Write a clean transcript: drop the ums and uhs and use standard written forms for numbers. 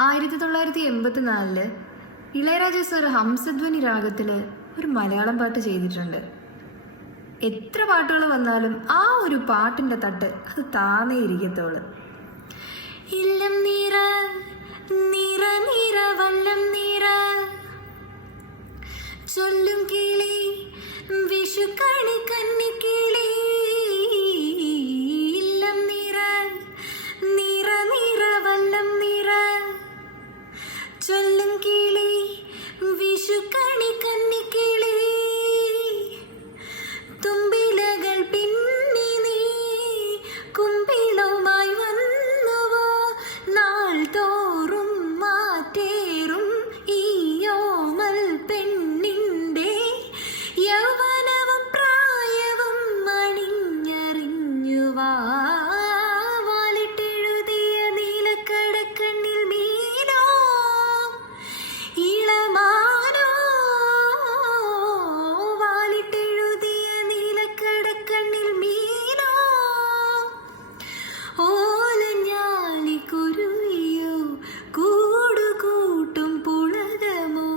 1984 Ilaiyaraaja sir Hamsadhwani രാഗത്തിൽ ഒരു മലയാളം പാട്ട് ചെയ്തിട്ടുണ്ട്. എത്ര പാട്ടുകൾ വന്നാലും ആ ഒരു പാട്ടിൻ്റെ തട്ട് അത് താന്നേ ഇരിക്കത്തോളൂ. ഇല്ലം നീറ നീറ നീറ വല്ലം നീറ ചൊല്ലും കിളി വിഷുക്കണി കന്നിക്കിളി. ഇല്ലം നീറ നീറ നീറ വല്ലം നീറ ചൊല്ലും കിളി വിഷുക്കണി കന്നിക്കിളി. തുമ്പിലകൾ പിന്നി നീ കുമ്പിളവുമായി വന്നുവോ, നാൾ തോറും മാറ്റേറും ഈയോമൽ പെണ്ണിൻ്റെ യൗവനവും പ്രായവും അണിഞ്ഞറിഞ്ഞുവാ. വാലിട്ടെഴുതിയ നീലക്കടക്കണ്ണിൽ മീനോ ഇളമാനോ, വാലിട്ടെഴുതിയ നീലക്കടക്കണ്ണിൽ മീനോ ഓലഞ്ഞാലി കുരുവിയോ കൂടുകൂട്ടും പുളകമോ.